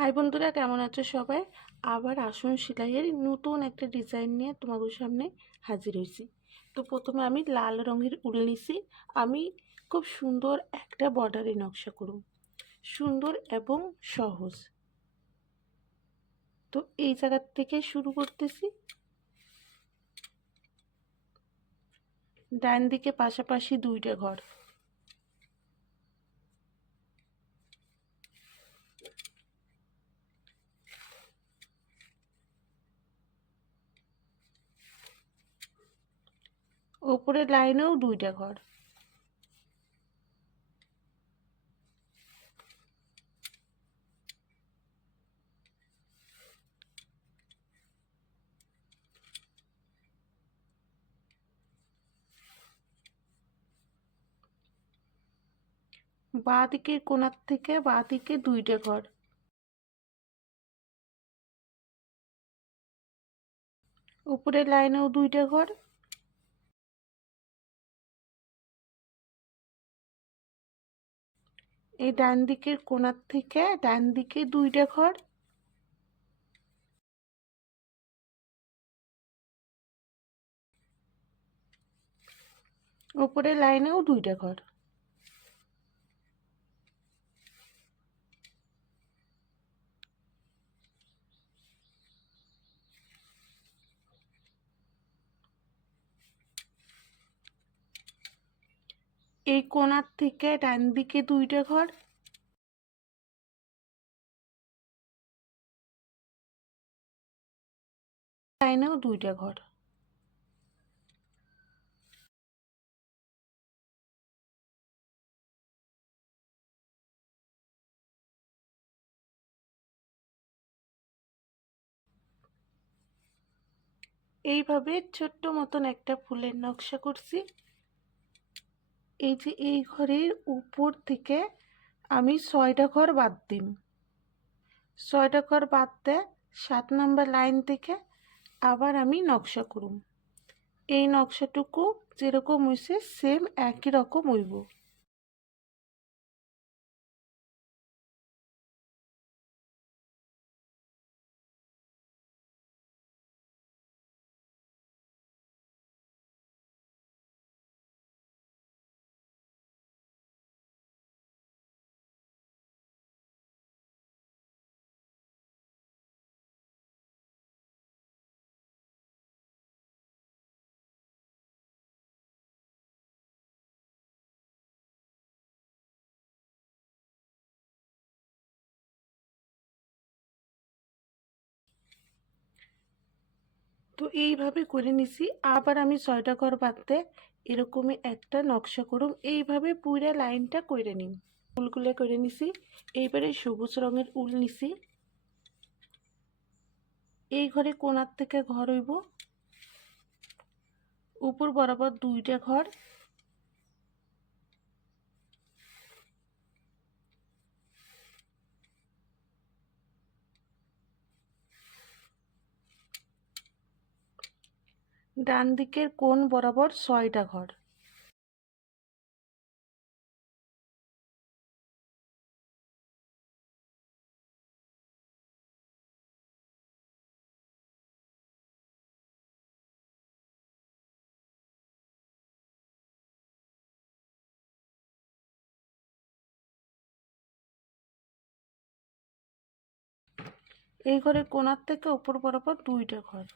High বন্ধুরা, কেমন আছো সবাই? আবার আসন সেলাইয়ের নতুন একটা ডিজাইন নিয়ে তোমাদের সামনে হাজির হয়েছি। তো প্রথমে আমি লাল রঙের উল নিছি। আমি খুব সুন্দর একটা বর্ডারে নকশা করব, সুন্দর এবং সহজ। তো এই জায়গা থেকে শুরু করতেছি। ডান দিকে পাশাপাশি দুইটা ঘর, ওপরের লাইনেও দুইটা ঘর, বাঁ দিকের কোণার থেকে বাঁ দিকে দুইটা ঘর, উপরের লাইনেও দুইটা ঘর, এই ডান দিকের কোণার থেকে ডান দিকে দুইটা ঘর, উপরের লাইনেও দুইটা ঘর। এই কোণার থেকে ডান দিকে দুইটা ঘর, লাইনেও দুইটা ঘর। এইভাবে ছোট্ট মতন একটা ফুলের নকশা করছি। এই যে এই ঘরের উপর থেকে আমি 6টা ঘর বাদ দিম। 6টা ঘর বাদ দিয়ে 7 নম্বর লাইন থেকে আবার আমি নকশা করুম। এই নকশাটুকু যেরকম হয়েছে সেম একই রকম হইব। তো এইভাবে করে নিছি। আবার আমি 6টা ঘর বাদ দিয়ে এরকমই একটা নকশা করুম। এইভাবে পুরা লাইনটা করে নিম। উলগুলো করে নিছি। এইবারে সবুজ রঙের উল নিছি। এই ঘরে কোণার থেকে ঘর হইব, উপর বরাবর দুইটা ঘর, ডান দিকের কোণ বরাবর 6টা ঘর। এই ঘরে কোণার থেকে উপর বরাবর দুইটা ঘর।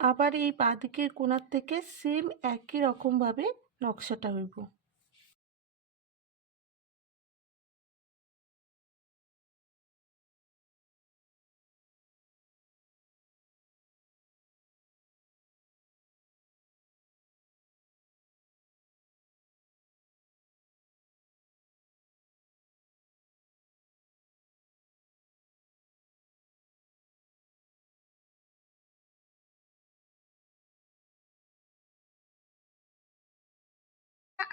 আবার এই বাঁ দিকের কোণার থেকে সেম একই রকম ভাবে নকশাটা হইব।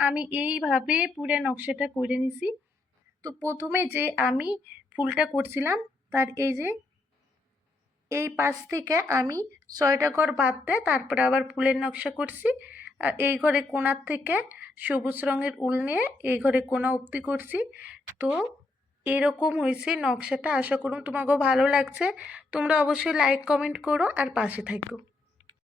আমি এইভাবে পুরো নকশাটা করে নিছি। তো প্রথমে যে আমি ফুলটা করছিলাম তার এই যে এই পাশ থেকে আমি 6টা ঘর বাদ দিয়ে তারপরে আবার ফুলের নকশা করছি। আর এই ঘরে কোণার থেকে সবুজ রঙের উল নিয়ে এই ঘরে কোণা অবধি করছি। তো এরকম হয়েছে নকশাটা। আশা করুন তোমাকেও ভালো লাগছে। তোমরা অবশ্যই লাইক কমেন্ট করো আর পাশে থাকো।